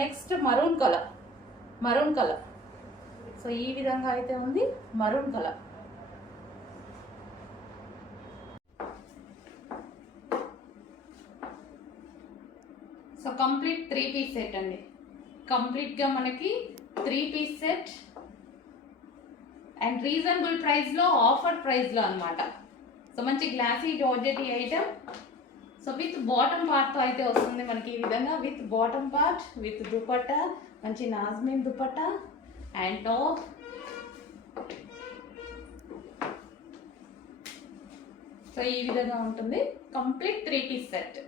Next maroon colour. So ఈ విధంగా అయితే ఉంది maroon colour. So complete 3 piece set అండి. కంప్లీట్గా మనకి 3 పీస్ సెట్ అండ్ రీజనబుల్ ప్రైస్లో, ఆఫర్ ప్రైస్లో అనమాట. సో మంచి glossy georgette item. So with bottom పార్ట్తో అయితే వస్తుంది మనకి ఈ విధంగా, with bottom part, with dupatta, మంచి నాజ్మిన్ దుపట్టా అండ్ టాప్. సో ఈ విధంగా ఉంటుంది కంప్లీట్ 3 పీస్ సెట్.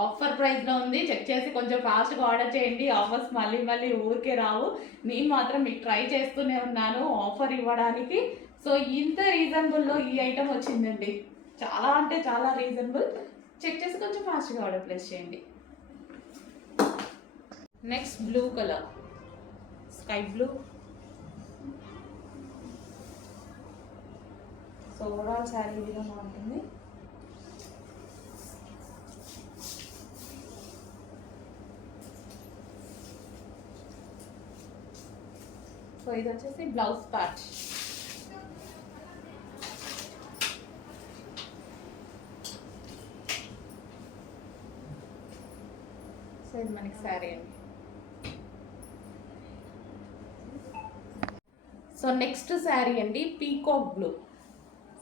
ఆఫర్ ప్రైస్లో ఉంది. చెక్ చేసి కొంచెం ఫాస్ట్గా ఆర్డర్ చేయండి. ఆఫర్స్ మళ్ళీ ఊరికే రావు. నేను మాత్రం మీకు ట్రై చేస్తూనే ఉన్నాను ఆఫర్ ఇవ్వడానికి. సో ఇంత రీజనబుల్లో ఈ ఐటమ్ వచ్చిందండి. చాలా అంటే చాలా రీజనబుల్. చెక్ చేసి కొంచెం ఫాస్ట్గా ఆర్డర్ ప్లేస్ చేయండి. Next blue colour, sky blue. So overall sari ఈ విధంగా ఉంటుంది. సో ఇది వచ్చేసి బ్లౌజ్ పార్ట్. సో ఇది మనకి శారీ అండి. సో నెక్స్ట్ శారీ అండి పీకాక్ బ్లూ.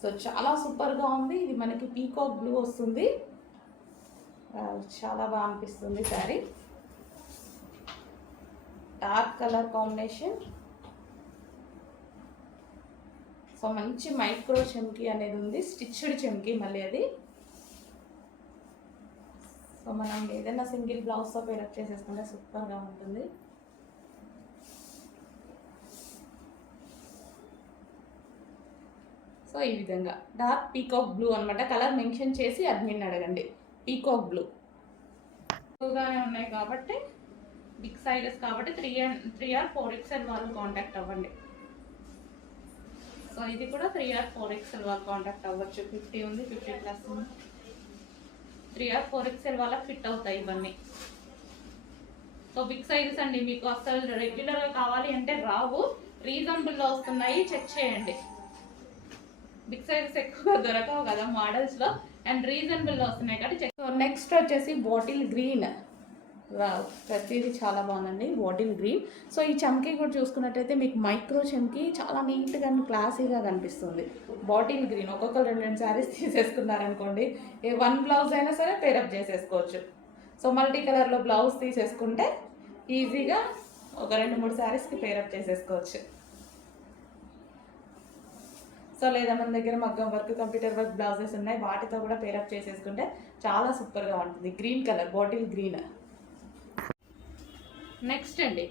సో చాలా సూపర్గా ఉంది. ఇది మనకి పీకాక్ బ్లూ వస్తుంది. చాలా బాగా అనిపిస్తుంది sari. Dark colour combination. So మంచి మైక్రో చెమ్కీ అనేది ఉంది, స్టిచ్డ్ చెమ్కీ మళ్ళీ అది. సో మనం ఏదైనా సింగిల్ బ్లౌజ్తో పేరప్ చేసేసుకుంటే సూపర్గా ఉంటుంది. సో ఈ విధంగా డార్క్ పీకాక్ బ్లూ అనమాట. కలర్ మెన్షన్ చేసి అడ్మిన్ అడగండి. పీకాక్ బ్లూ ఎక్కువగానే ఉన్నాయి కాబట్టి, బిగ్ సైజెస్ కాబట్టి 3 or 4 XL వాళ్ళు కాంటాక్ట్ అవ్వండి. సో ఇది కూడా 3 or 4 XL వాళ్ళు కాంటాక్ట్ అవ్వచ్చు. 50 ఉంది, 50+ ఉంది. 3 or 4 XL వాళ్ళకి ఫిట్ అవుతాయి ఇవన్నీ. సో బిగ్ సైజెస్ అండి. మీకు అసలు రెగ్యులర్గా కావాలి అంటే రావు, రీజనబుల్లో వస్తున్నాయి. చెక్ చేయండి. బిగ్ సైజెస్ ఎక్కువగా దొరకవు కదా మోడల్స్లో, అండ్ రీజనబుల్లో వస్తున్నాయి కాబట్టి చెక్. సో నెక్స్ట్ వచ్చేసి బాటిల్ గ్రీన్. ప్రతిదీ చాలా బాగుందండి బాటిల్ గ్రీన్. సో ఈ చమ్కీ కూడా చూసుకున్నట్టయితే మీకు మైక్రో చమ్కీ చాలా నీట్గా క్లాసీగా కనిపిస్తుంది. Bottle green. ఒక్కొక్కరు 2 శారీస్ తీసేసుకున్నారనుకోండి, ఏ 1 బ్లౌజ్ అయినా సరే పేరప్ చేసేసుకోవచ్చు. సో మల్టీ కలర్లో బ్లౌజ్ తీసేసుకుంటే ఈజీగా ఒక 2-3 శారీస్కి పేరప్ చేసేసుకోవచ్చు. సో లేదా మన దగ్గర మగ్గం వర్క్, కంప్యూటర్ వర్క్ బ్లౌజెస్ ఉన్నాయి, వాటితో కూడా పేరప్ చేసేసుకుంటే చాలా సూపర్గా ఉంటుంది. Green colour, bottle green. Next అండి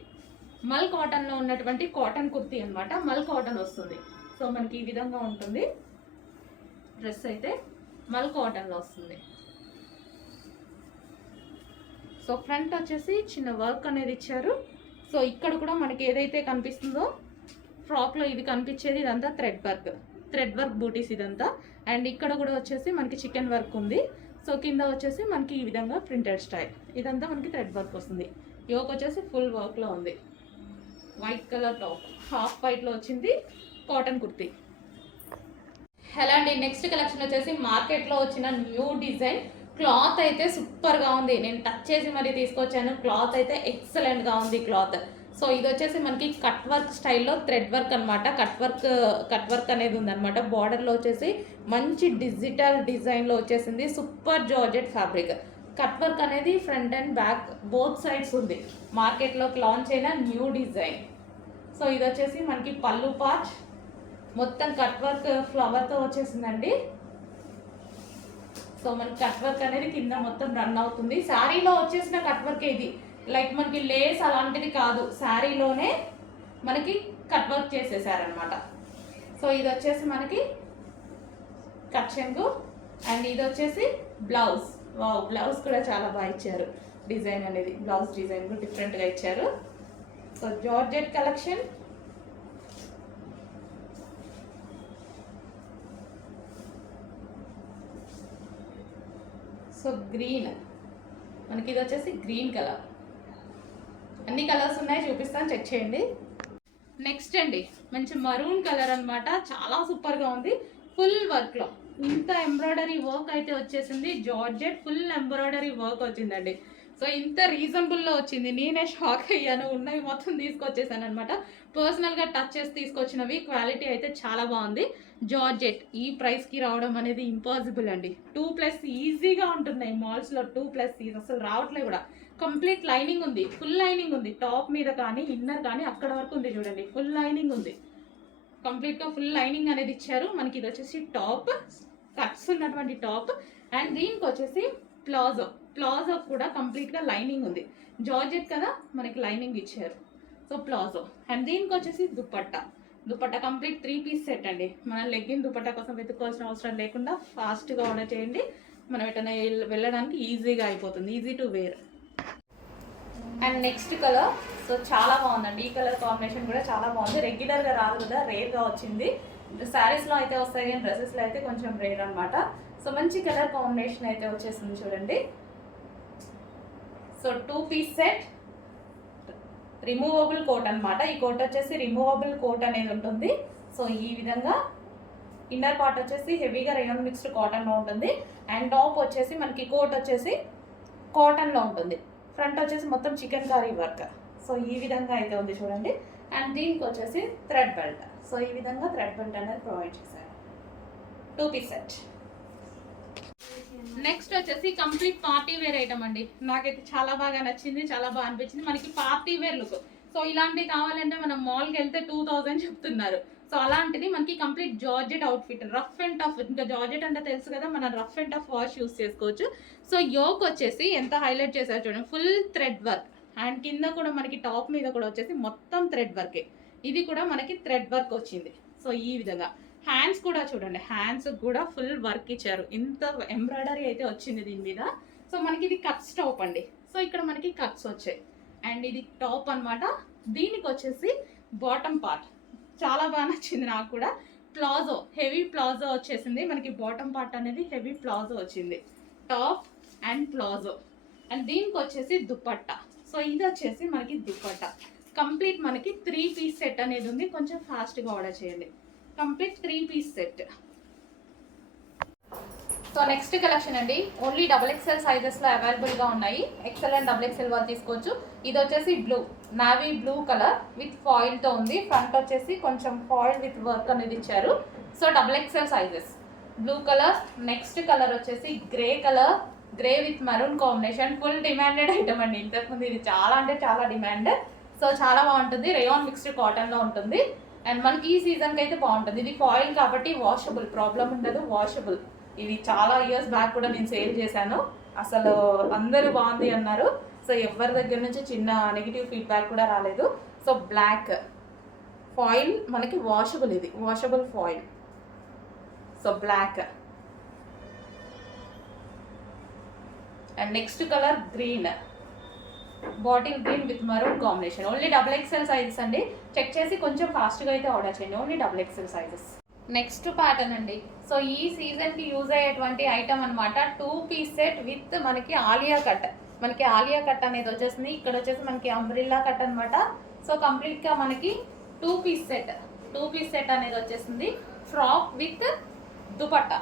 మల్ కాటన్లో ఉన్నటువంటి కాటన్ కుర్తీ అనమాట. మల్ కాటన్ వస్తుంది. సో మనకి ఈ విధంగా ఉంటుంది డ్రెస్ అయితే. మల్ కాటన్లో వస్తుంది. సో ఫ్రంట్ వచ్చేసి చిన్న వర్క్ అనేది ఇచ్చారు. సో ఇక్కడ కూడా మనకి ఏదైతే కనిపిస్తుందో ఫ్రాక్లో ఇది కనిపించేది ఇదంతా థ్రెడ్ వర్క్ బూటీస్ ఇదంతా. అండ్ ఇక్కడ కూడా వచ్చేసి మనకి చికెన్ వర్క్ ఉంది. సో కింద వచ్చేసి మనకి ఈ విధంగా ప్రింటెడ్ స్టైల్ ఇదంతా మనకి థ్రెడ్ వర్క్ వస్తుంది. యోక్ వచ్చేసి ఫుల్ వర్క్లో ఉంది. వైట్ కలర్ టాప్, హాఫ్ వైట్లో వచ్చింది కాటన్ కుర్తీ. హలో అండి, నెక్స్ట్ కలెక్షన్ వచ్చేసి మార్కెట్లో వచ్చిన న్యూ డిజైన్. క్లాత్ అయితే సూపర్గా ఉంది. నేను టచ్ చేసి మరీ తీసుకొచ్చాను. క్లాత్ అయితే ఎక్సలెంట్గా ఉంది క్లాత్. సో ఇది వచ్చేసి మనకి కట్ వర్క్ స్టైల్లో థ్రెడ్ వర్క్ అనమాట. కట్ వర్క్ అనేది ఉందన్నమాట. బార్డర్లో వచ్చేసి మంచి డిజిటల్ డిజైన్లో వచ్చేసింది. Super georgette fabric. Cut work అనేది front and back both sides ఉంది. మార్కెట్లోకి లాంచ్ అయిన న్యూ డిజైన్. సో ఇది వచ్చేసి మనకి పళ్ళు పార్ట్ మొత్తం కట్ వర్క్ ఫ్లవర్తో వచ్చేసిందండి. సో మనకి కట్ వర్క్ అనేది కింద మొత్తం రన్ అవుతుంది. శారీలో వచ్చేసిన కట్ వర్క్ ఇది, లైక్ మనకి లేస్ అలాంటిది కాదు, శారీలోనే మనకి కట్ వర్క్ చేసేసారనమాట. సో ఇది వచ్చేసి మనకి కట్ చెంగు. అండ్ ఇది వచ్చేసి బ్లౌజ్. వావ్, బ్లౌజ్ కూడా చాలా బాగా ఇచ్చారు. డిజైన్ అనేది బ్లౌజ్ డిజైన్ కూడా డిఫరెంట్గా ఇచ్చారు. So georgette collection. So green మనకి ఇది వచ్చేసి గ్రీన్ కలర్. అన్ని కలర్స్ ఉన్నాయి, చూపిస్తాను, చెక్ చేయండి. నెక్స్ట్ అండి మంచి మరూన్ కలర్ అన్నమాట, చాలా సూపర్గా ఉంది. ఫుల్ వర్క్లో ఇంత ఎంబ్రాయిడరీ వర్క్ అయితే వచ్చేసింది. జార్జెట్ ఫుల్ ఎంబ్రాయిడరీ వర్క్ వచ్చిందండి. సో ఇంత రీజనబుల్లో వచ్చింది, నేనే షాక్ అయ్యాను. ఉన్నవి మొత్తం తీసుకొచ్చేసాను అనమాట. పర్సనల్గా టచ్ చేసి తీసుకొచ్చినవి. క్వాలిటీ అయితే చాలా బాగుంది. జార్జెట్ ఈ ప్రైస్కి రావడం అనేది ఇంపాసిబుల్ అండి. 2+ ఈజీగా ఉంటున్నాయి మాల్స్లో. 2+ అసలు రావట్లేదు కూడా. కంప్లీట్ లైనింగ్ ఉంది, ఫుల్ లైనింగ్ ఉంది. టాప్ మీద కానీ ఇన్నర్ కానీ అక్కడ వరకు ఉంది చూడండి, ఫుల్ లైనింగ్ ఉంది. కంప్లీట్గా ఫుల్ లైనింగ్ అనేది ఇచ్చారు మనకి. ఇది వచ్చేసి టాప్, కట్స్ ఉన్నటువంటి టాప్. అండ్ దీనికి వచ్చేసి ప్లాజో కూడా కంప్లీట్గా లైనింగ్ ఉంది. జార్జెట్ కదా, మనకి లైనింగ్ ఇచ్చారు. So palazzo. అండ్ దీనికి వచ్చేసి దుపట్టా కంప్లీట్ 3 పీస్ సెట్ అండి. మనం లెగ్గిన్ దుపట్టా కోసం వెతుక్కోవాల్సిన అవసరం లేకుండా ఫాస్ట్గా ఆర్డర్ చేయండి. మనం ఎటైనా వెళ్ళడానికి ఈజీగా అయిపోతుంది, easy to wear. And next colour, so చాలా బాగుందండి. ఈ కలర్ కాంబినేషన్ కూడా చాలా బాగుంది. రెగ్యులర్గా రాదు కదా, రేర్గా వచ్చింది. శారీస్లో అయితే వస్తాయి కానీ డ్రెస్సెస్లో అయితే కొంచెం రేర్ అనమాట. సో మంచి కలర్ కాంబినేషన్ అయితే వచ్చేసింది చూడండి. So 2 piece set, removable coat అనమాట. ఈ కోట్ వచ్చేసి రిమూవబుల్ కోట్ అనేది ఉంటుంది. సో ఈ విధంగా ఇన్నర్ పార్ట్ వచ్చేసి హెవీగా రేయాన్ మిక్స్డ్ కాటన్లో ఉంటుంది. అండ్ టాప్ వచ్చేసి మనకి కోట్ వచ్చేసి కాటన్లో ఉంటుంది. ఫ్రంట్ వచ్చేసి మొత్తం చికెన్ కర్రీ వర్క్. సో ఈ విధంగా అయితే ఉంది చూడండి. అండ్ దీనికి వచ్చేసి థ్రెడ్ బెల్ట్. సో ఈ విధంగా థ్రెడ్ బెల్ట్ అనేది ప్రొవైడ్ చేశారు. 2 పీస్ సెట్. నెక్స్ట్ వచ్చేసి కంప్లీట్ పార్టీ వేర్ ఐటమ్ అండి. నాకైతే చాలా బాగా నచ్చింది, చాలా బాగా అనిపించింది. మనకి పార్టీ వేర్ లుక్. సో ఇలాంటివి కావాలంటే మనం మాల్కి వెళ్తే 2000 చెప్తున్నారు. సో అలాంటిది మనకి complete georgette outfit, rough and tough. ఇంకా జార్జెట్ అంటే తెలుసు కదా, మనం rough and tough wash use చేసుకోవచ్చు. సో యోక్ వచ్చేసి ఎంత హైలైట్ చేశారు చూడండి, ఫుల్ థ్రెడ్ వర్క్. అండ్ కింద కూడా మనకి టాప్ మీద కూడా వచ్చేసి మొత్తం థ్రెడ్ వర్కే. ఇది కూడా మనకి థ్రెడ్ వర్క్ వచ్చింది. సో ఈ విధంగా హ్యాండ్స్ కూడా చూడండి, హ్యాండ్స్ కూడా ఫుల్ వర్క్ ఇచ్చారు. ఇంత ఎంబ్రాయిడరీ అయితే వచ్చింది దీని మీద. సో మనకి ఇది కట్స్ టాప్ అండి. సో ఇక్కడ మనకి కట్స్ వచ్చాయి. అండ్ ఇది టాప్ అనమాట. దీనికి వచ్చేసి బాటమ్ పార్ట్ చాలా బాగా నచ్చింది నాకు కూడా. ప్లాజో, హెవీ ప్లాజో వచ్చేసింది మనకి. బాటమ్ పార్ట్ అనేది హెవీ ప్లాజో వచ్చింది. Top and palazzo. అండ్ దీనికి వచ్చేసి దుపట్టా. సో ఇది వచ్చేసి మనకి దుపట్టా. కంప్లీట్ మనకి 3 పీస్ సెట్ అనేది ఉంది. కొంచెం ఫాస్ట్గా ఆర్డర్ చేయండి. Complete 3 piece set. So next collection అండి, ఓన్లీ XXL సైజెస్లో అవైలబుల్గా ఉన్నాయి. XL అండ్ XXL వాళ్ళు తీసుకోవచ్చు. ఇది వచ్చేసి blue, navy blue colour with ఫాయిల్తో ఉంది. ఫ్రంట్ వచ్చేసి కొంచెం ఫాయిల్ విత్ వర్క్ అనేది ఇచ్చారు. So XXL sizes blue colour. Next colour వచ్చేసి grey colour, grey with maroon combination. Full demanded item అండి. ఇంతకుముందు ఇది చాలా అంటే చాలా డిమాండ్. సో చాలా బాగుంటుంది. రేయాన్ మిక్స్డ్ కాటన్లో ఉంటుంది. అండ్ మనకి ఈ సీజన్కి అయితే బాగుంటుంది. ఇది ఫాయిల్ కాబట్టి వాషబుల్, ప్రాబ్లం ఉండదు, వాషబుల్. ఇది చాలా ఇయర్స్ బ్యాక్ కూడా నేను సేల్ చేశాను. అసలు అందరూ బాగుంది అన్నారు. సో ఎవరి దగ్గర నుంచి చిన్న నెగిటివ్ ఫీడ్బ్యాక్ కూడా రాలేదు. సో బ్లాక్ ఫాయిల్ మనకి వాషబుల్, ఇది washable foil. So black. And next colour green, bottle green with maroon combination. Only XXL sizes అండి. చెక్ చేసి కొంచెం ఫాస్ట్గా అయితే ఆర్డర్ చేయండి. Only XXL sizes. Next pattern అండి. సో ఈ సీజన్కి యూజ్ అయ్యేటువంటి ఐటమ్ అనమాట. 2 పీస్ సెట్ విత్ మనకి ఆలియా కట్. మనకి ఆలియా కట్ అనేది వచ్చేసింది. ఇక్కడ వచ్చేసి మనకి అంబ్రిల్లా కట్ అనమాట. సో కంప్లీట్గా మనకి 2 పీస్ సెట్ అనేది వచ్చేసింది. Frock with dupatta.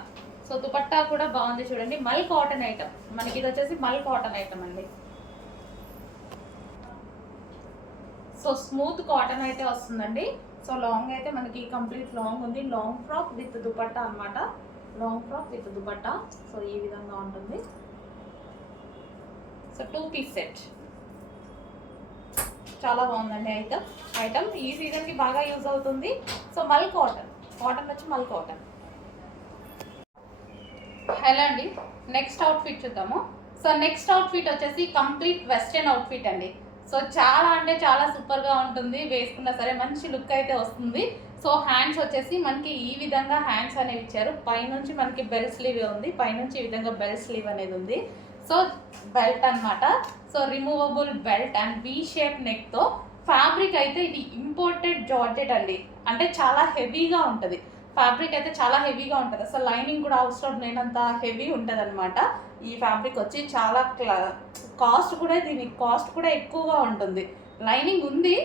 So dupatta కూడా బాగుంది చూడండి. మల్ కాటన్ ఐటమ్ మనకి. ఇది వచ్చేసి మల్ కాటన్ ఐటమ్ అండి. సో స్మూత్ కాటన్ అయితే వస్తుందండి. సో లాంగ్ అయితే మనకి కంప్లీట్ లాంగ్ ఉంది. లాంగ్ ఫ్రాక్ విత్ దుపట్టా అనమాట. Long frock with dupatta. So ఈ విధంగా ఉంటుంది. సో 2 పీస్ సెట్ చాలా బాగుందండి ఐటమ్. ఈ సీజన్కి బాగా యూజ్ అవుతుంది. సో మల్ కాటన్ వచ్చి మల్ కాటన్. హలో అండి, నెక్స్ట్ అవుట్ఫిట్ చూద్దాము. సో నెక్స్ట్ అవుట్ఫిట్ వచ్చేసి కంప్లీట్ వెస్టర్న్ అవుట్ఫిట్ అండి. సో చాలా అంటే చాలా సూపర్గా ఉంటుంది. వేసుకున్నా సరే మంచి లుక్ అయితే వస్తుంది. సో హ్యాండ్స్ వచ్చేసి మనకి ఈ విధంగా హ్యాండ్స్ అనేవి ఇచ్చారు. పైనుంచి మనకి బెల్ స్లీవ్ ఉంది. పైనుంచి ఈ విధంగా బెల్ స్లీవ్ అనేది ఉంది. సో బెల్ట్ అనమాట. So removable belt and V shape నెక్తో. ఫ్యాబ్రిక్ అయితే ఇది ఇంపోర్టెడ్ జార్జెట్ అండి. అంటే చాలా హెవీగా ఉంటుంది. ఫ్యాబ్రిక్ అయితే చాలా హెవీగా ఉంటుంది. అసలు లైనింగ్ కూడా అవసరం లేనంత హెవీ ఉంటుంది అనమాట. ఈ ఫ్యాబ్రిక్ వచ్చి చాలా కాస్ట్ కూడా ఎక్కువగా ఉంటుంది. లైనింగ్ ఉంది,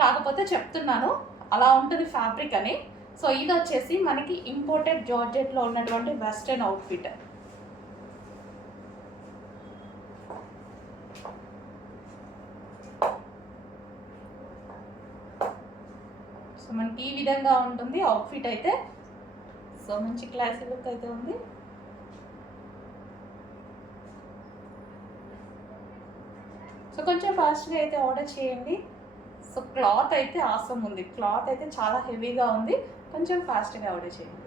కాకపోతే చెప్తున్నాను అలా ఉంటుంది ఫ్యాబ్రిక్ అని. సో ఇది వచ్చేసి మనకి ఇంపోర్టెడ్ జార్జెట్లో ఉన్నటువంటి వెస్ట్రన్ అవుట్ఫిట్. సో మనకి ఈ విధంగా ఉంటుంది అవుట్ఫిట్ అయితే. సో మంచి క్లాసీ లుక్ అయితే ఉంది. సో కొంచెం ఫాస్ట్గా అయితే ఆర్డర్ చేయండి. సో క్లాత్ అయితే ఆసమ్ ఉంది, క్లాత్ అయితే చాలా హెవీగా ఉంది, కొంచెం ఫాస్ట్గా ఆర్డర్ చేయండి.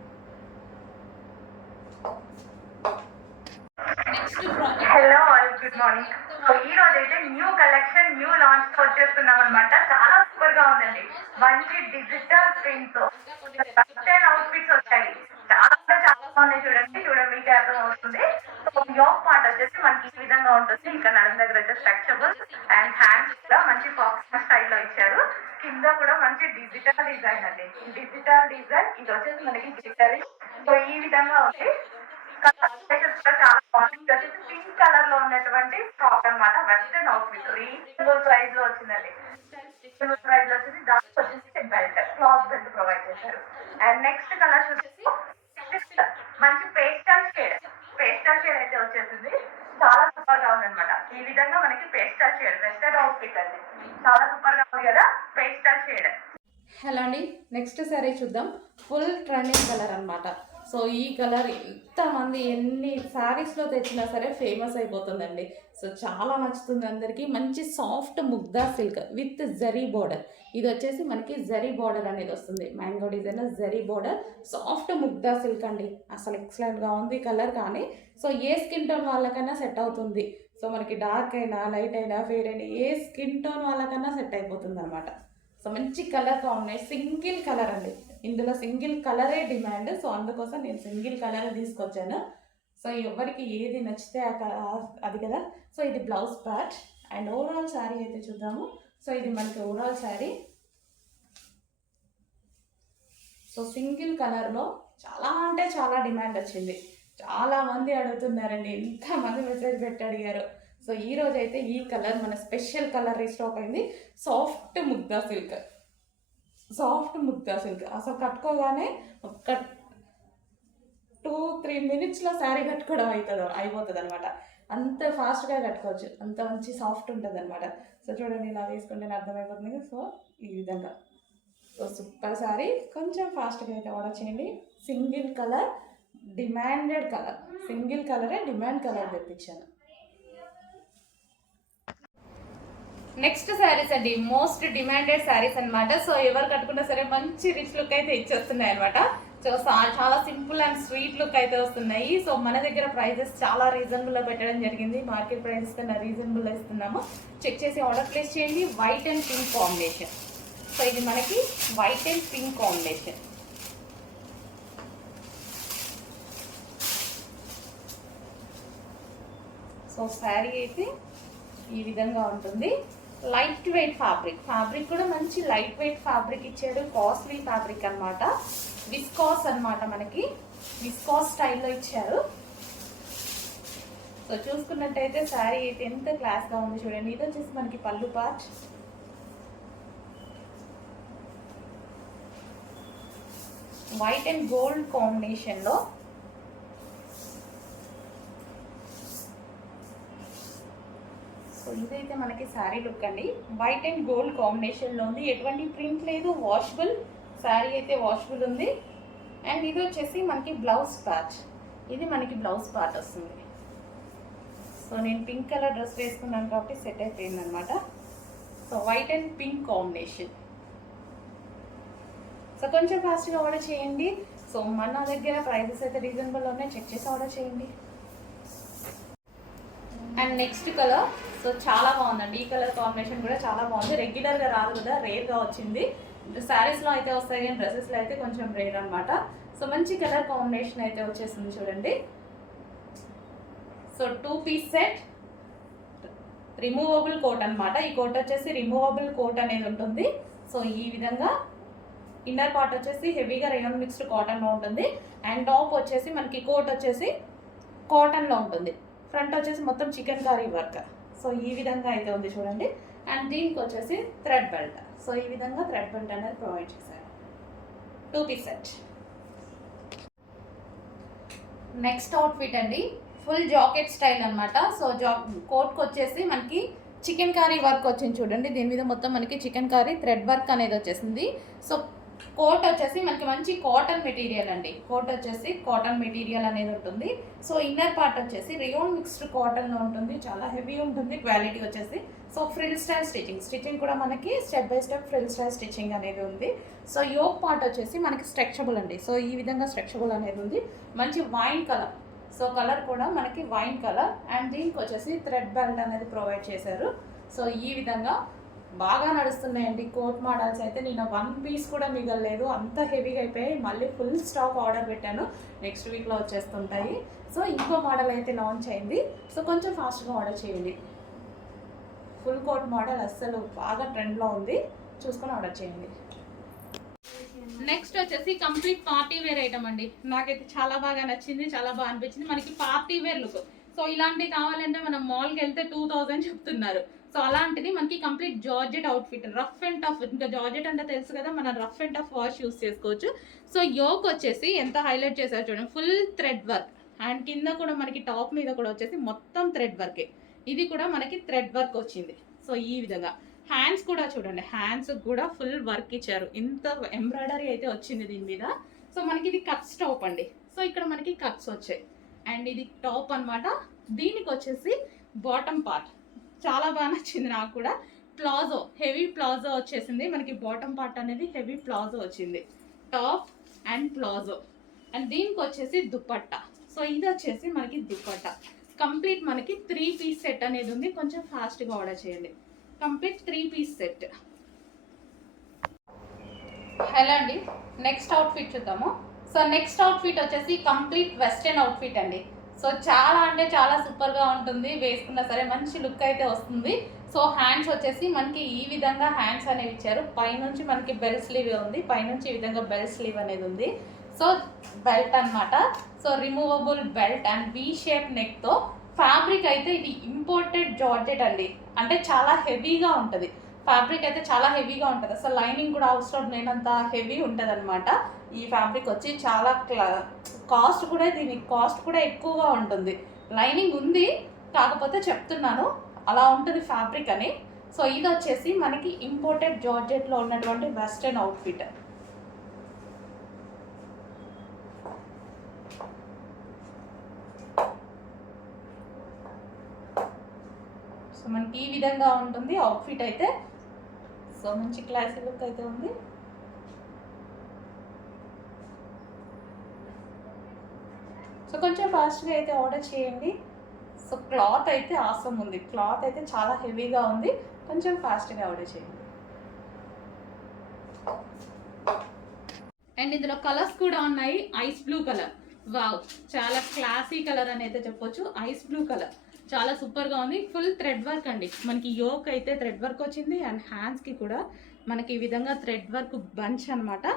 Hello all, good morning. So ఈ రోజు అయితే న్యూ కలెక్షన్ న్యూ లాంచ్ తో వచ్చేస్తున్నాం అనమాట. చాలా సూపర్ గా ఉందండి. మంచి డిజిటల్ ప్రింట్ తో అవుట్ ఫిట్స్ వచ్చాయి. చాలా బాగున్నాయి. చూడండి మీకే అర్థం అవుతుంది. సో యోక్ పార్ట్ వచ్చేసి మనకి ఈ విధంగా ఉంటుంది. ఇంకా నడుము దగ్గర వచ్చే స్ట్రక్చబుల్ అండ్ హ్యాండ్స్ కూడా మంచి ఫాక్స్ స్టైల్లో ఇచ్చారు. కింద కూడా మంచి డిజిటల్ డిజైన్ అండి. డిజిటల్ డిజైన్ ఇది వచ్చేసి మనకి డిజిటల్. సో ఈ విధంగా ఉంది. చాలా బాగుంది. పింక్ కలర్ లో ఉన్నటువంటి టాప్ అనమాట. వెస్టర్న్ అవుట్ఫిట్ రీజనబుల్ ప్రైస్ లో వచ్చిందండి. రీజనబుల్ ప్రైస్ లో వచ్చేసి దాంట్లో వచ్చేసి బెల్ట్, క్లాత్ బెల్ట్ ప్రొవైడ్ చేశారు. అండ్ నెక్స్ట్ కలర్ వచ్చేసి మంచి పేస్టల్ షేడ్ అయితే వచ్చేసింది. చాలా సూపర్ గా ఉంది అనమాట. ఈ విధంగా మనకి పేస్టల్ షేడ్ వెస్టర్న్ అవుట్ఫిట్ అండి. చాలా సూపర్ గా ఉంది కదా పేస్టల్ షేడ్. హలో అండి, నెక్స్ట్ సారీ చూద్దాం. ఫుల్ ట్రెండింగ్ కలర్ అనమాట. సో ఈ కలర్ ఎంతమంది ఎన్ని శారీస్లో తెచ్చినా సరే ఫేమస్ అయిపోతుందండి. సో చాలా నచ్చుతుంది అందరికీ. మంచి soft Mugdha silk with zari border. ఇది వచ్చేసి మనకి జరీ బోర్డర్ అనేది వస్తుంది. Mango design zari border, soft Mugdha silk అండి. అసలు ఎక్సలెంట్గా ఉంది కలర్. కానీ సో ఏ స్కిన్ టోన్ వాళ్ళకైనా సెట్ అవుతుంది. సో మనకి డార్క్ అయినా లైట్ అయినా ఫేడ్ అయినా ఏ స్కిన్ టోన్ వాళ్ళకైనా సెట్ అయిపోతుంది అనమాట. సో మంచి కలర్ కాంబినేషన్, సింగిల్ కలర్ అండి. ఇందులో సింగిల్ కలరే డిమాండ్. సో అందుకోసం నేను సింగిల్ కలర్ తీసుకొచ్చాను. సో ఎవరికి ఏది నచ్చితే అది కదా. సో ఇది blouse part and overall sari అయితే చూద్దాము. సో ఇది మనకి ఓవరాల్ శారీ. సో సింగిల్ కలర్లో చాలా అంటే చాలా డిమాండ్ వచ్చింది. చాలామంది అడుగుతున్నారండి, ఎంతమంది మెసేజ్ పెట్టి అడిగారు. సో ఈరోజు అయితే ఈ కలర్ మన స్పెషల్ కలర్ రీస్టాక్ అయింది. Soft Mugdha silk, soft Mugdha silk. అసలు కట్టుకోగానే ఒక 2-3 మినిట్స్లో శారీ కట్టుకోవడం అయిపోతుంది అనమాట. అంత ఫాస్ట్గా కట్టుకోవచ్చు, అంత మంచి సాఫ్ట్ ఉంటుంది అనమాట. సో చూడండి, ఇలా వేసుకుంటే అర్థమైపోతుంది. సో ఈ విధంగా సో సూపర్ శారీ. కొంచెం ఫాస్ట్గా అయితే ఆర్డర్ చేయండి. Single colour demanded colour, single కలరే డిమాండ్ కలర్ తెప్పించాను. నెక్స్ట్ శారీస్ అండి, మోస్ట్ డిమాండెడ్ శారీస్ అనమాట. సో ఎవరు కట్టుకున్నా సరే మంచి రిచ్ లుక్ అయితే ఇచ్చేస్తున్నాయి అనమాట. సో చాలా సింపుల్ అండ్ స్వీట్ లుక్ అయితే వస్తున్నాయి. సో మన దగ్గర ప్రైజెస్ చాలా రీజనబుల్లో పెట్టడం జరిగింది. మార్కెట్ ప్రైజెస్ కన్నా రీజనబుల్లో ఇస్తున్నాము. చెక్ చేసి ఆర్డర్ ప్లేస్ చేయండి. White and pink combination. So ఇది మనకి white and pink combination. So sari అయితే ఈ విధంగా ఉంటుంది. లైట్ వెయిట్ ఫ్యాబ్రిక్ కూడా మంచి లైట్ వెయిట్ ఫ్యాబ్రిక్ ఇచ్చాడు. కాస్ట్లీ ఫ్యాబ్రిక్ అనమాట. విస్కాస్ అనమాట, మనకి విస్కాస్ స్టైల్లో ఇచ్చారు. సో చూసుకున్నట్టయితే శారీ అయితే ఎంత క్లాస్గా ఉంది చూడండి. ఇది వచ్చేసి మనకి పళ్ళు పార్ట్. వైట్ అండ్ గోల్డ్ కాంబినేషన్లో సో ఇదైతే మనకి శారీ లుక్ అండి. వైట్ అండ్ గోల్డ్ కాంబినేషన్లో ఉంది. ఎటువంటి ప్రింట్ లేదు, వాషబుల్ శారీ అయితే వాషబుల్ ఉంది. అండ్ ఇది వచ్చేసి మనకి బ్లౌజ్ పార్ట్. ఇది మనకి బ్లౌజ్ పార్ట్ వస్తుంది. సో నేను పింక్ కలర్ డ్రెస్ వేసుకున్నాను కాబట్టి సెట్ అయిపోయింది అనమాట. So white and pink combination. So కొంచెం ఫాస్ట్గా ఆర్డర్ చేయండి. సో మన దగ్గర ప్రైజెస్ అయితే రీజనబుల్ ఉన్నాయి. చెక్ చేసి ఆర్డర్ చేయండి. అండ్ నెక్స్ట్ కలర్ సో చాలా బాగుందండి. ఈ కలర్ కాంబినేషన్ కూడా చాలా బాగుంది. రెగ్యులర్గా రాదు కదా, రేర్గా వచ్చింది. శారీస్లో అయితే వస్తాయి కానీ డ్రెస్సెస్లో అయితే కొంచెం రేర్ అనమాట. సో మంచి కలర్ కాంబినేషన్ అయితే వచ్చేసింది చూడండి. So 2 piece set, removable coat అనమాట. ఈ కోట్ వచ్చేసి రిమూవబుల్ కోట్ అనేది ఉంటుంది. సో ఈ విధంగా ఇన్నర్ పార్ట్ వచ్చేసి హెవీగా రేయాన్ మిక్స్డ్ కాటన్లో ఉంటుంది. అండ్ టాప్ వచ్చేసి మనకి కోట్ వచ్చేసి కాటన్లో ఉంటుంది. ఫ్రంట్ వచ్చేసి మొత్తం చికెన్ కర్రీ వర్క్. సో ఈ విధంగా అయితే ఉంది చూడండి. అండ్ దీనికి వచ్చేసి థ్రెడ్ బెల్ట్. సో ఈ విధంగా థ్రెడ్ బెల్ట్ అనేది ప్రొవైడ్ చేశారు. 2 పీస్ సెట్. నెక్స్ట్ అవుట్ఫిట్ అండి, ఫుల్ జాకెట్ స్టైల్ అనమాట. సో కోట్కి వచ్చేసి మనకి చికెన్ కర్రీ వర్క్ వచ్చింది చూడండి. దీని మీద మొత్తం మనకి చికెన్ కర్రీ థ్రెడ్ వర్క్ అనేది వచ్చేసింది. సో కోట్ వచ్చేసి మనకి మంచి కాటన్ మెటీరియల్ అండి. కోట్ వచ్చేసి కాటన్ మెటీరియల్ అనేది ఉంటుంది. సో ఇన్నర్ పార్ట్ వచ్చేసి రియోన్ మిక్స్డ్ కాటన్లో ఉంటుంది. చాలా హెవీ ఉంటుంది క్వాలిటీ వచ్చేసి. సో ఫ్రిల్ స్టైల్ స్టిచ్చింగ్ కూడా మనకి step by step frill style stitching అనేది ఉంది. సో యోక్ పార్ట్ వచ్చేసి మనకి స్ట్రెచబుల్ అండి. సో ఈ విధంగా స్ట్రెచబుల్ అనేది ఉంది. మంచి వైన్ కలర్. సో కలర్ కూడా మనకి వైన్ కలర్. అండ్ దీనికి వచ్చేసి థ్రెడ్ బెల్ట్ అనేది ప్రొవైడ్ చేశారు. సో ఈ విధంగా బాగా నడుస్తున్నాయండి కోట్ మోడల్స్ అయితే. నేను 1 పీస్ కూడా మిగలలేదు, అంత హెవీగా అయిపోయాయి. మళ్ళీ ఫుల్ స్టాక్ ఆర్డర్ పెట్టాను, నెక్స్ట్ వీక్లో వచ్చేస్తుంటాయి. సో ఇంకో మోడల్ అయితే లాంచ్ అయింది. సో కొంచెం ఫాస్ట్గా ఆర్డర్ చేయండి. ఫుల్ కోట్ మోడల్ అస్సలు బాగా ట్రెండ్లో ఉంది, చూసుకొని ఆర్డర్ చేయండి. నెక్స్ట్ వచ్చేసి కంప్లీట్ పార్టీ వేర్ ఐటమ్ అండి. నాకైతే చాలా బాగా నచ్చింది, చాలా బాగా అనిపించింది. మనకి పార్టీ వేర్ లుక్. సో ఇలాంటివి కావాలంటే మనం మాల్కి వెళ్తే 2000 చెప్తున్నారు. సో అలాంటిది మనకి complete georgette outfit, rough and tough. ఇంకా జార్జెట్ అంటే తెలుసు కదా, మనం rough and tough wash use చేసుకోవచ్చు. సో యోక్ వచ్చేసి ఎంత హైలైట్ చేశారు చూడండి, ఫుల్ థ్రెడ్ వర్క్. అండ్ కింద కూడా మనకి టాప్ మీద కూడా వచ్చేసి మొత్తం థ్రెడ్ వర్కే. ఇది కూడా మనకి థ్రెడ్ వర్క్ వచ్చింది. సో ఈ విధంగా హ్యాండ్స్ కూడా చూడండి, హ్యాండ్స్ కూడా ఫుల్ వర్క్ ఇచ్చారు. ఇంత ఎంబ్రాయిడరీ అయితే వచ్చింది దీని మీద. సో మనకి ఇది కట్స్ టాప్ అండి. సో ఇక్కడ మనకి కట్స్ వచ్చాయి. అండ్ ఇది టాప్ అనమాట. దీనికి వచ్చేసి బాటమ్ పార్ట్ చాలా బాగా నచ్చింది నాకు కూడా. ప్లాజో, హెవీ ప్లాజో వచ్చేసింది మనకి. బాటమ్ పార్ట్ అనేది హెవీ ప్లాజో వచ్చింది, టాప్ అండ్ ప్లాజో. అండ్ దీనికి వచ్చేసి దుపట్టా. సో ఇది వచ్చేసి మనకి దుపట్టా. కంప్లీట్ మనకి 3 పీస్ సెట్ అనేది ఉంది. కొంచెం ఫాస్ట్గా ఆర్డర్ చేయండి. Complete 3 piece set. హలో అండి, నెక్స్ట్ అవుట్ఫిట్ చూద్దాము. సో నెక్స్ట్ అవుట్ఫిట్ వచ్చేసి కంప్లీట్ వెస్టర్న్ అవుట్ఫిట్ అండి. సో చాలా అంటే చాలా సూపర్గా ఉంటుంది, వేసుకున్నా సరే మంచి లుక్ అయితే వస్తుంది. సో హ్యాండ్స్ వచ్చేసి మనకి ఈ విధంగా హ్యాండ్స్ అనేవి ఇచ్చారు. పైనుంచి మనకి బెల్ స్లీవ్ ఉంది, పైనుంచి ఈ విధంగా బెల్ స్లీవ్ అనేది ఉంది. సో బెల్ట్ అనమాట. So removable belt and V shape నెక్తో. ఫ్యాబ్రిక్ అయితే ఇది ఇంపోర్టెడ్ జార్జెట్ అండి. అంటే చాలా హెవీగా ఉంటుంది ఫ్యాబ్రిక్ అయితే, చాలా హెవీగా ఉంటుంది. అసలు లైనింగ్ కూడా అవసరం లేనంత హెవీ ఉంటుంది అనమాట. ఈ ఫ్యాబ్రిక్ వచ్చి చాలా కాస్ట్ కూడా, దీనికి కాస్ట్ కూడా ఎక్కువగా ఉంటుంది. లైనింగ్ ఉంది, కాకపోతే చెప్తున్నాను అలా ఉంటుంది ఫ్యాబ్రిక్ అని. సో ఇది వచ్చేసి మనకి ఇంపోర్టెడ్ జార్జెట్లో ఉన్నటువంటి వెస్టర్న్ అవుట్ఫిట్. సో మనకి ఈ విధంగా ఉంటుంది అవుట్ఫిట్ అయితే. సో మంచి క్లాసీ లుక్ అయితే ఉంది. సో కొంచెం ఫాస్ట్గా అయితే ఆర్డర్ చేయండి. సో క్లాత్ అయితే ఆసమ్ ఉంది, క్లాత్ అయితే చాలా హెవీగా ఉంది. కొంచెం ఫాస్ట్గా ఆర్డర్ చేయండి. అండ్ ఇందులో కలర్స్ కూడా ఉన్నాయి. ఐస్ బ్లూ కలర్, వావ్, చాలా క్లాసీ కలర్ అని అయితే చెప్పొచ్చు. ఐస్ బ్లూ కలర్ చాలా సూపర్గా ఉంది. ఫుల్ థ్రెడ్ వర్క్ అండి. మనకి యోక్ అయితే థ్రెడ్ వర్క్ వచ్చింది. అండ్ హ్యాండ్స్కి కూడా మనకి ఈ విధంగా థ్రెడ్ వర్క్ బంచ్ అనమాట.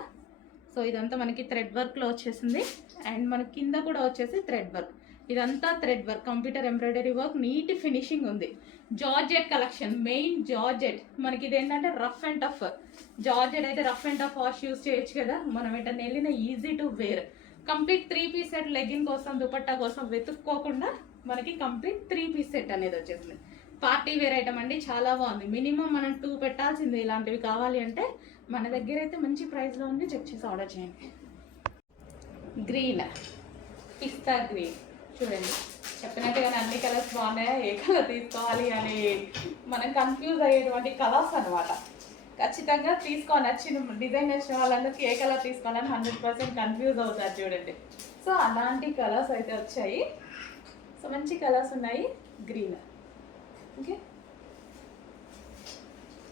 సో ఇదంతా మనకి థ్రెడ్ వర్క్లో వచ్చేసింది. అండ్ మనకి కింద కూడా వచ్చేసి థ్రెడ్ వర్క్. ఇదంతా thread work, computer embroidery work, neat finishing ఉంది. Georgette collection, main georgette. మనకి ఇది ఏంటంటే రఫ్ అండ్ టఫ్. జార్జెట్ అయితే rough and tough wash use చేయొచ్చు కదా, మనం ఏంటంటే వెళ్ళిన easy to wear. Complete 3 piece set, legging కోసం దుపట్టా కోసం వెతుక్కోకుండా మనకి కంప్లీట్ 3 పీస్ సెట్ అనేది వచ్చేసింది. పార్టీ వేర్ ఐటమ్ అండి, చాలా బాగుంది. మినిమం మనం 2 పెట్టాల్సిందే ఇలాంటివి కావాలి అంటే. మన దగ్గర అయితే మంచి ప్రైస్లో ఉంది, చెక్ చేసి ఆర్డర్ చేయండి. గ్రీన్, పిస్తా గ్రీన్ చూడండి. చెప్పినట్టుగానే అన్ని కలర్స్ బాగున్నాయా, ఏ కలర్ తీసుకోవాలి అని మనం కన్ఫ్యూజ్ అయ్యేటువంటి కలర్స్ అనమాట. ఖచ్చితంగా నచ్చిన డిజైన్ నచ్చిన వాళ్ళందరికీ ఏ కలర్ తీసుకోవాలని 100% కన్ఫ్యూజ్ అవుతారు చూడండి. సో అలాంటి కలర్స్ అయితే వచ్చాయి. సో మంచి కలర్స్ ఉన్నాయి. Green, okay.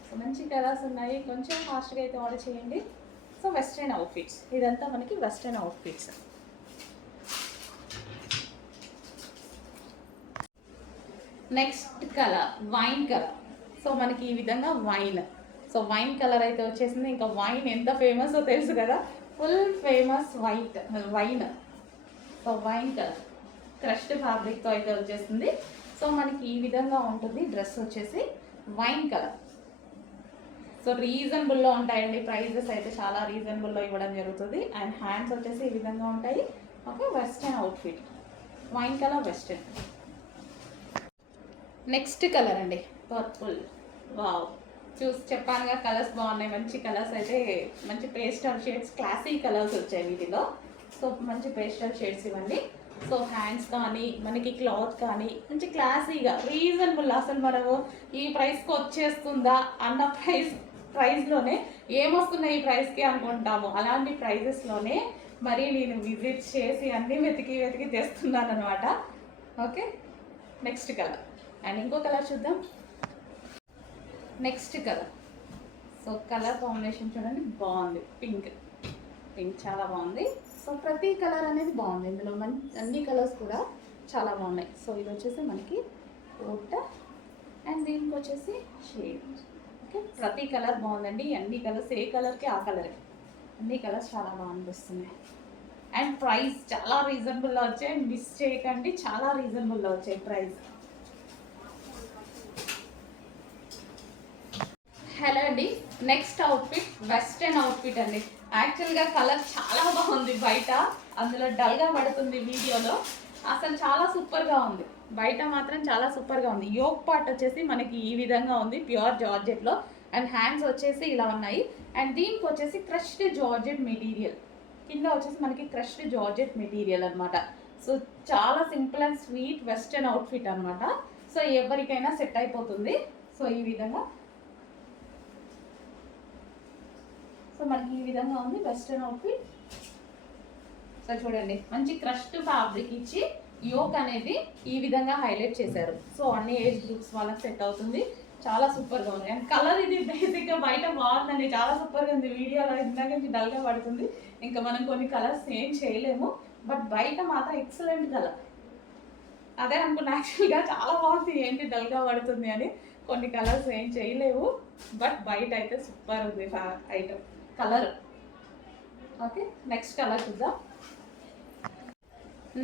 సో మంచి కలర్స్ ఉన్నాయి, కొంచెం ఫాస్ట్గా అయితే ఆర్డర్ చేయండి. సో వెస్ట్రన్ అవుట్ఫిట్స్, ఇదంతా మనకి western outfits. Next colour wine colour. So మనకి ఈ విధంగా వైన్. సో వైన్ కలర్ అయితే వచ్చేసింది. ఇంకా వైన్ ఎంత ఫేమస్ తెలుసు కదా, full famous wine. So wine colour crushed ఫ్యాబ్రిక్తో అయితే వచ్చేసింది. సో మనకి ఈ విధంగా ఉంటుంది డ్రెస్ వచ్చేసి వైన్ కలర్. సో రీజనబుల్లో ఉంటాయండి, ప్రైజెస్ అయితే చాలా రీజనబుల్లో ఇవ్వడం జరుగుతుంది. అండ్ హ్యాండ్స్ వచ్చేసి ఈ విధంగా ఉంటాయి. Okay, western outfit, wine colour western. Next colour అండి పర్పుల్. వావ్, చెప్పానుగా కలర్స్ బాగున్నాయి, మంచి కలర్స్ అయితే, మంచి పేస్టల్ షేడ్స్, క్లాసీ కలర్స్ వచ్చాయి వీటిలో. సో మంచి పేస్టల్ షేడ్స్ ఇవ్వండి. సో హ్యాండ్స్ కానీ మనకి క్లాత్ కానీ మంచి క్లాసీగా రీజనబుల్, అసలు మనము ఈ ప్రైస్కి వచ్చేస్తుందా అన్న ప్రైస్లోనే ఏమొస్తున్నాయి ఈ ప్రైస్కి అనుకుంటాము. అలాంటి ప్రైజెస్లోనే మరి నేను విజిట్ చేసి అన్నీ వెతికి తెస్తున్నాను అనమాట. Okay, next colour. అండ్ ఇంకో కలర్ చూద్దాం. Next colour. So colour combination చూడండి, బాగుంది. పింక్ చాలా బాగుంది. సో ప్రతి కలర్ అనేది బాగుంది ఇందులో, అన్ని కలర్స్ కూడా చాలా బాగున్నాయి. సో ఇది వచ్చేసి మనకి కోట్ అండ్ దీనికి వచ్చేసి షేడ్. ఓకే, ప్రతి కలర్ బాగుందండి. అన్ని కలర్స్, ఏ కలర్కి ఆ కలరే, అన్ని కలర్స్ చాలా బాగా అనిపిస్తున్నాయి. అండ్ ప్రైస్ చాలా రీజనబుల్లో వచ్చాయి, మిస్ చేయకండి, చాలా రీజనబుల్లో వచ్చాయి ప్రైస్. హలో అండి, నెక్స్ట్ అవుట్ఫిట్ వెస్టర్న్ అవుట్ఫిట్ అండి. యాక్చువల్గా కలర్ చాలా బాగుంది బయట, అందులో డల్గా పడుతుంది వీడియోలో. అసలు చాలా సూపర్గా ఉంది, బయట మాత్రం చాలా సూపర్గా ఉంది. యోక్ పార్ట్ వచ్చేసి మనకి ఈ విధంగా ఉంది, ప్యూర్ జార్జెట్లో. అండ్ హ్యాండ్స్ వచ్చేసి ఇలా ఉన్నాయి. అండ్ దీనికి వచ్చేసి క్రష్డ్ జార్జెట్ మెటీరియల్, కింద వచ్చేసి మనకి క్రష్డ్ జార్జెట్ మెటీరియల్ అనమాట. సో చాలా simple and sweet western outfit అనమాట. సో ఎవరికైనా సెట్ అయిపోతుంది. సో ఈ విధంగా, సో మనకి ఈ విధంగా ఉంది వెస్టర్న్ అవుట్ఫిట్. సో చూడండి, మంచి క్రష్డ్ ఫ్యాబ్రిక్ ఇచ్చి యోక్ అనేది ఈ విధంగా హైలైట్ చేశారు. సో అన్ని ఏజ్ గ్రూప్స్ వాళ్ళకి సెట్ అవుతుంది, చాలా సూపర్గా ఉంది. అండ్ కలర్ ఇది బేసిక్గా బయట బాగుందండి, చాలా సూపర్గా ఉంది. వీడియోలో ఇందాక నుంచి డల్గా పడుతుంది, ఇంకా మనం కొన్ని కలర్స్ ఏం చేయలేము. బట్ బయట మాత్రం ఎక్సలెంట్ కలర్. అదే అనుకున్నా యాక్చువల్గా, చాలా బాగుంది, ఏంటి డల్గా పడుతుంది అని. కొన్ని కలర్స్ ఏం చేయలేవు, బట్ బయట అయితే సూపర్ ఉంది item colour. Okay, next colour చూద్దాం.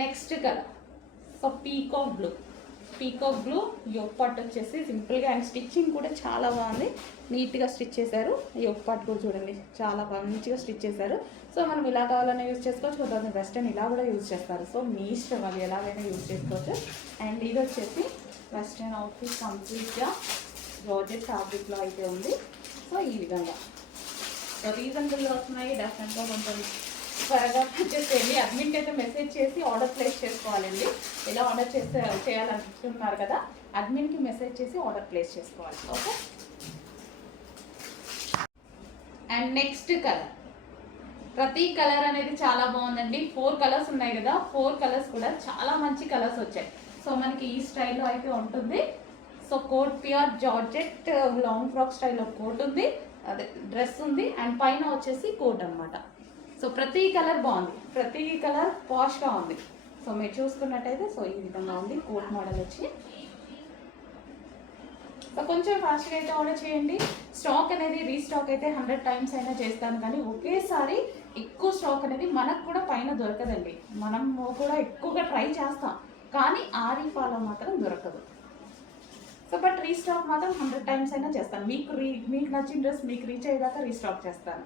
Next colour so peacock blue yoke part వచ్చేసి సింపుల్గా, అండ్ స్టిచ్చింగ్ కూడా చాలా బాగుంది, నీట్గా స్టిచ్ చేశారు. యోక్ పార్ట్ కూడా చూడండి, చాలా మంచిగా స్టిచ్ చేశారు. సో మనం ఇలా కావాలన్నా యూజ్ చేసుకోవచ్చు, కొంతమంది వెస్టర్న్ ఇలా కూడా యూజ్ చేస్తారు. సో మీ ఇష్టం, అది ఎలాగైనా యూజ్ చేసుకోవచ్చు. అండ్ ఇది వచ్చేసి వెస్టర్న్ అవుట్ఫిట్ కంప్లీట్గా జార్జెట్ ఫ్యాబ్రిక్లో అయితే ఉంది. సో ఈ విధంగా, సో రీజనబుల్లో వస్తున్నాయి. డెఫినెట్గా కొంచెం త్వరగా వచ్చేసేయండి. అడ్మిన్కి అయితే మెసేజ్ చేసి ఆర్డర్ ప్లేస్ చేసుకోవాలండి. ఇలా ఆర్డర్ చేయాలనుకుంటున్నారు కదా, అడ్మిన్కి మెసేజ్ చేసి ఆర్డర్ ప్లేస్ చేసుకోవాలి. Okay, and next colour. ప్రతి కలర్ అనేది చాలా బాగుందండి. 4 కలర్స్ ఉన్నాయి కదా, 4 కలర్స్ కూడా చాలా మంచి కలర్స్ వచ్చాయి. సో మనకి ఈ స్టైల్లో అయితే ఉంటుంది. So coat pure georgette long frock స్టైల్లో కోట్ ఉంది, అదే డ్రెస్ ఉంది. అండ్ పైన వచ్చేసి కోట్ అనమాట. సో ప్రతి కలర్ బాగుంది, ప్రతి కలర్ పాష్గా ఉంది. సో మీరు చూసుకున్నట్టయితే సో ఈ విధంగా ఉంది కోట్ మోడల్ వచ్చి. సో కొంచెం ఫాస్ట్గా అయితే ఆర్డర్ చేయండి. స్టాక్ అనేది రీస్టాక్ అయితే 100 టైమ్స్ అయినా చేస్తాను, కానీ ఒకేసారి ఎక్కువ స్టాక్ అనేది మనకు కూడా పైన దొరకదండి. మనం కూడా ఎక్కువగా ట్రై చేస్తాం, కానీ ఆరి ఫాలో మాత్రం దొరకదు. సో బట్ రీస్టాక్ మాత్రం 100 టైమ్స్ అయినా చేస్తాను. మీకు నచ్చిన డ్రెస్ మీకు రీచ్ అయ్యేదాకా రీస్టాక్ చేస్తాను.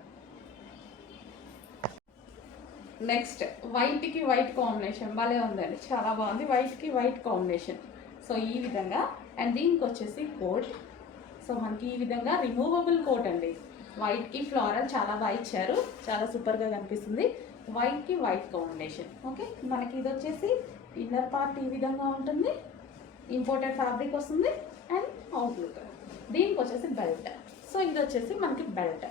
నెక్స్ట్ వైట్కి వైట్ కాంబినేషన్ భలే ఉందండి, చాలా బాగుంది. వైట్కి వైట్ కాంబినేషన్, సో ఈ విధంగా. అండ్ దీనికి వచ్చేసి కోట్. సో మనకి ఈ విధంగా రిమూవబుల్ కోట్ అండి. వైట్కి ఫ్లోరల్ చాలా బాగా ఇచ్చారు, చాలా సూపర్గా కనిపిస్తుంది. వైట్కి వైట్ కాంబినేషన్. ఓకే, మనకి ఇది వచ్చేసి ఇన్నర్ పార్ట్ ఈ విధంగా ఉంటుంది, ఇంపోర్టెడ్ ఫ్యాబ్రిక్ వస్తుంది. అండ్ అవుట్లుక్, దీనికి వచ్చేసి బెల్ట్. సో ఇది వచ్చేసి మనకి బెల్ట్.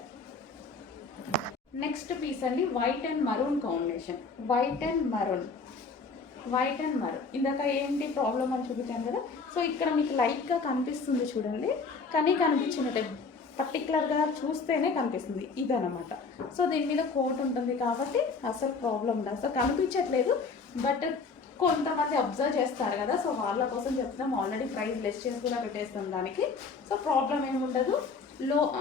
నెక్స్ట్ పీస్ అండి, white and maroon combination. White and maroon ఇందాక ఏంటి ప్రాబ్లం అని చూపించాను కదా. సో ఇక్కడ మీకు లైట్గా కనిపిస్తుంది చూడండి, కానీ కనిపించినట్టే పర్టికులర్గా చూస్తేనే కనిపిస్తుంది ఇదనమాట. సో దీని మీద కోట్ ఉంటుంది కాబట్టి అసలు ప్రాబ్లం ఉండదు, అసలు కనిపించట్లేదు. బట్ కొంతమంది అబ్జర్వ్ చేస్తారు కదా, సో వాళ్ళ కోసం చెప్తాం. ఆల్రెడీ ప్రైస్ లెస్ చేసి కూడా పెట్టేస్తాం దానికి. సో ప్రాబ్లం ఏమి ఉండదు.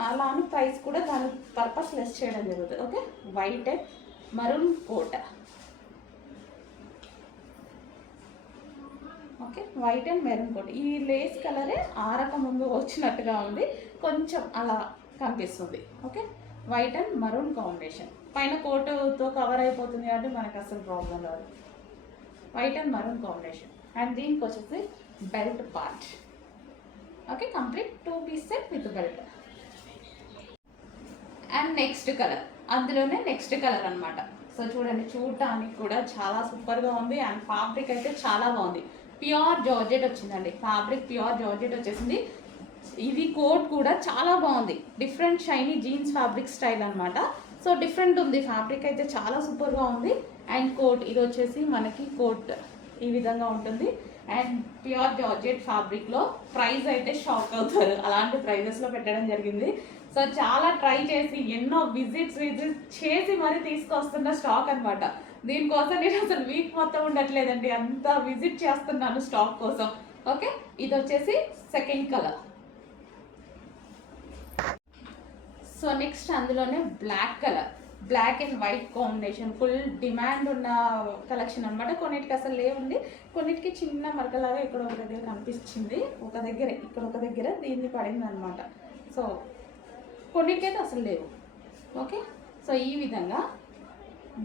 అలా అని ప్రైస్ కూడా దాని పర్పస్ లెస్ చేయడం జరుగుతుంది. Okay, white and maroon coat. Okay, white and maroon coat. ఈ లేస్ కలరే ఆరక ముందు వచ్చినట్టుగా ఉంది, కొంచెం అలా కనిపిస్తుంది. Okay, white and maroon combination. పైన కోటుతో కవర్ అయిపోతుంది కాబట్టి మనకు అసలు ప్రాబ్లం రాదు. White and maroon combination. And దీనికి వచ్చేసి belt part. Okay, complete 2 piece set with belt. And next colour, అందులోనే నెక్స్ట్ కలర్ అనమాట. సో చూడండి, చూడటానికి కూడా చాలా సూపర్గా ఉంది. అండ్ ఫ్యాబ్రిక్ అయితే చాలా బాగుంది. ప్యూర్ జార్జెట్ వచ్చిందండి. ఫ్యాబ్రిక్ ప్యూర్ జార్జెట్ వచ్చేసింది. ఇది కోట్ కూడా చాలా బాగుంది. Different shiny jeans fabric style అనమాట. సో డిఫరెంట్ ఉంది. ఫ్యాబ్రిక్ అయితే చాలా సూపర్గా ఉంది. అండ్ కోట్ ఇది వచ్చేసి మనకి కోట్ ఈ విధంగా ఉంటుంది. అండ్ ప్యూర్ జార్జెట్ ఫ్యాబ్రిక్లో ప్రైస్ అయితే షాక్ అవుతారు. అలాంటి ప్రైజెస్లో పెట్టడం జరిగింది. సో చాలా ట్రై చేసి ఎన్నో విజిట్స్ చేసి మరీ తీసుకొస్తున్న స్టాక్ అనమాట. దీనికోసం నేను అసలు వీక్ మొత్తం ఉండట్లేదండి, అంతా విజిట్ చేస్తున్నాను స్టాక్ కోసం. ఓకే, ఇది వచ్చేసి సెకండ్ కలర్. సో నెక్స్ట్ అందులోనే black colour, black and white combination. Full demand ఉన్న కలెక్షన్ అనమాట. కొన్నిటికి అసలు లేవుంది, కొన్నిటికి చిన్న మరకలాగా ఇక్కడ ఒక దగ్గర కనిపించింది, ఒక దగ్గర ఇక్కడ ఒక దగ్గర దీన్ని పడింది అనమాట. సో కొన్నిటికైతే అసలు లేవు. ఓకే, సో ఈ విధంగా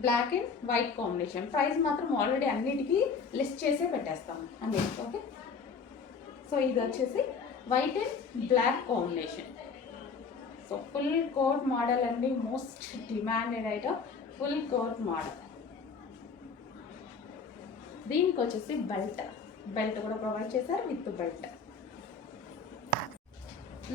black and white combination. Price మాత్రం ఆల్రెడీ అన్నిటికీ లిస్ట్ చేసే పెట్టేస్తాము అన్నిటికీ. ఓకే, సో ఇది వచ్చేసి white and black combination. So full coat model అండి, most demanded item full coat model. దీనికి వచ్చేసి బెల్ట్ కూడా ప్రొవైడ్ చేశారు విత్ బెల్ట్.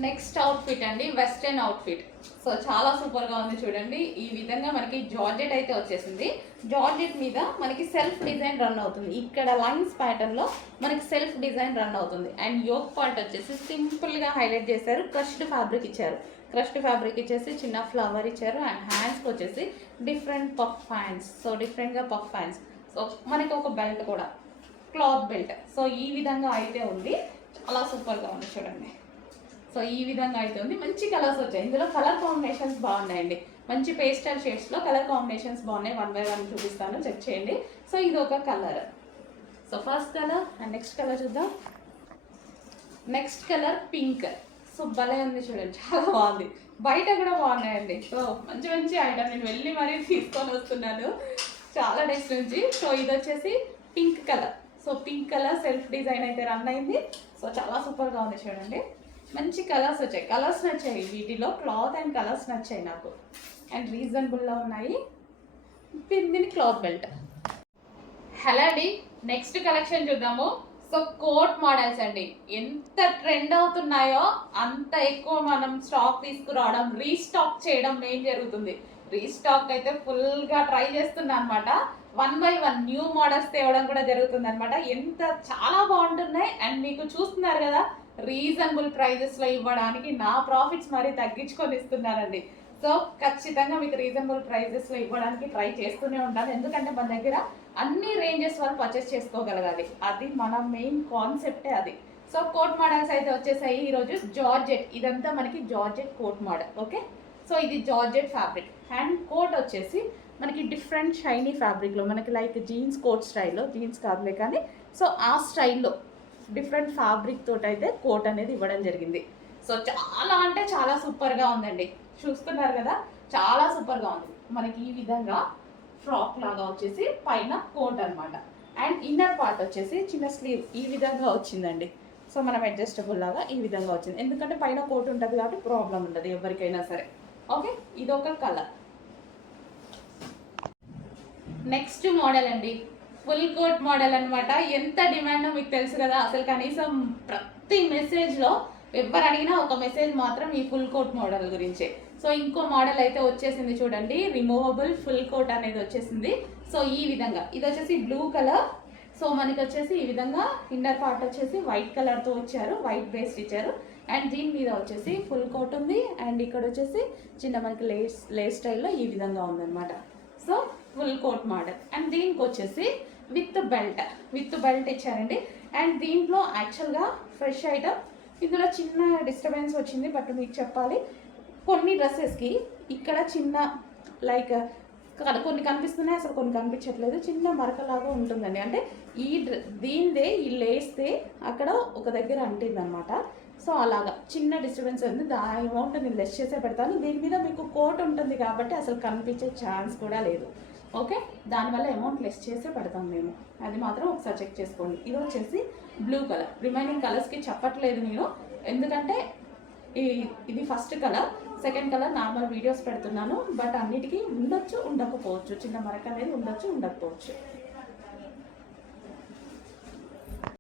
నెక్స్ట్ అవుట్ఫిట్ అండి, వెస్టర్న్ అవుట్ఫిట్. సో చాలా సూపర్గా ఉంది చూడండి. ఈ విధంగా మనకి జార్జెట్ అయితే వచ్చేసింది. జార్జెట్ మీద మనకి సెల్ఫ్ డిజైన్ రన్ అవుతుంది. ఇక్కడ లైన్స్ ప్యాటర్న్లో మనకి సెల్ఫ్ డిజైన్ రన్ అవుతుంది. అండ్ యోక్ పాయింట్ వచ్చేసి సింపుల్గా హైలైట్ చేశారు. క్రష్డ్ ఫ్యాబ్రిక్ ఇచ్చారు. క్రష్డ్ ఫ్యాబ్రిక్ ఇచ్చేసి చిన్న ఫ్లవర్ ఇచ్చారు. అండ్ హ్యాండ్స్కి వచ్చేసి డిఫరెంట్ పఫ్ హ్యాండ్స్. సో డిఫరెంట్గా పఫ్ హ్యాండ్స్. సో మనకి ఒక బెల్ట్ కూడా, క్లాత్ బెల్ట్. సో ఈ విధంగా అయితే ఉంది. చాలా సూపర్గా ఉంది చూడండి. సో ఈ విధంగా అయితే ఉంది. మంచి కలర్స్ వచ్చాయి. ఇందులో కలర్ కాంబినేషన్స్ బాగున్నాయండి. మంచి పేస్టల్ షేడ్స్లో కలర్ కాంబినేషన్స్ బాగున్నాయి. 1 by 1 చూపిస్తాను, చెక్ చేయండి. సో ఇది ఒక colour. So first colour and next colour చూద్దాం. Next colour pink. సో భలే ఉంది చూడండి, చాలా బాగుంది. బయట కూడా బాగున్నాయండి. సో మంచి మంచి ఐటమ్ నేను వెళ్ళి మరీ తీసుకొని వస్తున్నాను చాలా డేస్ నుంచి. సో ఇది వచ్చేసి pink colour. So pink colour self design అయితే రన్ అయింది. సో చాలా సూపర్గా ఉంది చూడండి. మంచి కలర్స్ వచ్చాయి. కలర్స్ నచ్చాయి వీటిలో, క్లాత్ అండ్ కలర్స్ నచ్చాయి నాకు. అండ్ రీజనబుల్లో ఉన్నాయి. దీని క్లాత్ బెల్ట్. హలో అండి, నెక్స్ట్ కలెక్షన్ చూద్దాము. సో కోట్ మోడల్స్ అండి, ఎంత ట్రెండ్ అవుతున్నాయో అంత ఎక్కువ మనం స్టాక్ తీసుకురావడం, రీస్టాక్ చేయడం మెయిన్ జరుగుతుంది. రీస్టాక్ అయితే ఫుల్గా ట్రై చేస్తున్నా అనమాట. 1 by 1 న్యూ మోడల్స్ తేవడం కూడా జరుగుతుంది అనమాట. ఎంత చాలా బాగుంటున్నాయి. అండ్ మీకు చూస్తున్నారు కదా, రీజనబుల్ ప్రైజెస్లో ఇవ్వడానికి నా ప్రాఫిట్స్ మరీ తగ్గించుకొని ఇస్తున్నానండి. సో ఖచ్చితంగా మీకు రీజనబుల్ ప్రైజెస్లో ఇవ్వడానికి ట్రై చేస్తూనే ఉంటాను. ఎందుకంటే మన దగ్గర అన్ని రేంజెస్ వరకు పర్చేస్ చేసుకోగలగాలి. అది మన మెయిన్ కాన్సెప్టే అది. సో కోట్ మోడల్స్ అయితే వచ్చేసాయి ఈరోజు. జార్జెట్, ఇదంతా మనకి georgette coat model. Okay, so ఇది జార్జెట్ ఫ్యాబ్రిక్. అండ్ కోట్ వచ్చేసి మనకి డిఫరెంట్ షైనీ ఫ్యాబ్రిక్లో, మనకి లైక్ జీన్స్ కోట్ స్టైల్లో, జీన్స్ కాదులే కానీ సో ఆ స్టైల్లో డిఫరెంట్ ఫ్యాబ్రిక్ తోటి అయితే కోట్ అనేది ఇవ్వడం జరిగింది. సో చాలా అంటే చాలా సూపర్గా ఉందండి. చూస్తున్నారు కదా, చాలా సూపర్గా ఉంది. మనకి ఈ విధంగా ఫ్రాక్ లాగా వచ్చేసి పైన కోట్ అనమాట. అండ్ ఇన్నర్ పార్ట్ వచ్చేసి చిన్న స్లీవ్ ఈ విధంగా వచ్చిందండి. సో మనం అడ్జస్టబుల్ లాగా ఈ విధంగా వచ్చింది. ఎందుకంటే పైన కోట్ ఉంటుంది కాబట్టి ప్రాబ్లం ఉండదు ఎవరికైనా సరే. ఓకే, ఇది ఒక కలర్. నెక్స్ట్ మోడల్ అండి, ఫుల్ కోట్ మోడల్ అనమాట. ఎంత డిమాండో మీకు తెలుసు కదా. అసలు కనీసం ప్రతి మెసేజ్లో ఎవరు అడిగినా ఒక మెసేజ్ మాత్రం ఈ ఫుల్ కోట్ మోడల్ గురించే. సో ఇంకో మోడల్ అయితే వచ్చేసింది చూడండి, రిమూవబుల్ ఫుల్ కోట్ అనేది వచ్చేసింది. సో ఈ విధంగా ఇది వచ్చేసి బ్లూ కలర్. సో మనకి వచ్చేసి ఈ విధంగా ఇన్నర్ పార్ట్ వచ్చేసి వైట్ కలర్తో వచ్చారు, వైట్ బేస్డ్ ఇచ్చారు. అండ్ దీని మీద వచ్చేసి ఫుల్ కోట్ ఉంది. అండ్ ఇక్కడ వచ్చేసి చిన్న మనకి లేస్ స్టైల్లో ఈ విధంగా ఉందన్నమాట. So full coat model. And దీనికి వచ్చేసి విత్ బెల్ట్ ఇచ్చారండి. అండ్ దీంట్లో యాక్చువల్గా ఫ్రెష్ ఐటమ్, ఇందులో చిన్న డిస్టర్బెన్స్ వచ్చింది బట్ మీకు చెప్పాలి. కొన్ని డ్రెస్సెస్కి ఇక్కడ చిన్న లైక్ కొన్ని కనిపిస్తున్నాయి, అసలు కొన్ని కనిపించట్లేదు. చిన్న మరకలాగా ఉంటుందండి. అంటే దీనిదే ఈ లేస్తే అక్కడ ఒక దగ్గర అంటిందనమాట. సో అలాగా చిన్న డిస్టర్బెన్స్ ఉంది, దాని అమౌంట్ నేను లెస్ చేసే పెడతాను. దీని మీద మీకు కోట్ ఉంటుంది కాబట్టి అసలు కనిపించే ఛాన్స్ కూడా లేదు. ఓకే, దానివల్ల అమౌంట్ లెస్ చేసే పెడతాం మేము, అది మాత్రం ఒకసారి చెక్ చేసుకోండి. ఇది వచ్చేసి బ్లూ కలర్. రిమైనింగ్ కలర్స్కి చెప్పట్లేదు నేను, ఎందుకంటే ఇది first colour, second colour normal videos పెడుతున్నాను. బట్ అన్నిటికీ ఉండొచ్చు ఉండకపోవచ్చు, చిన్న మరక అనేది ఉండొచ్చు ఉండకపోవచ్చు.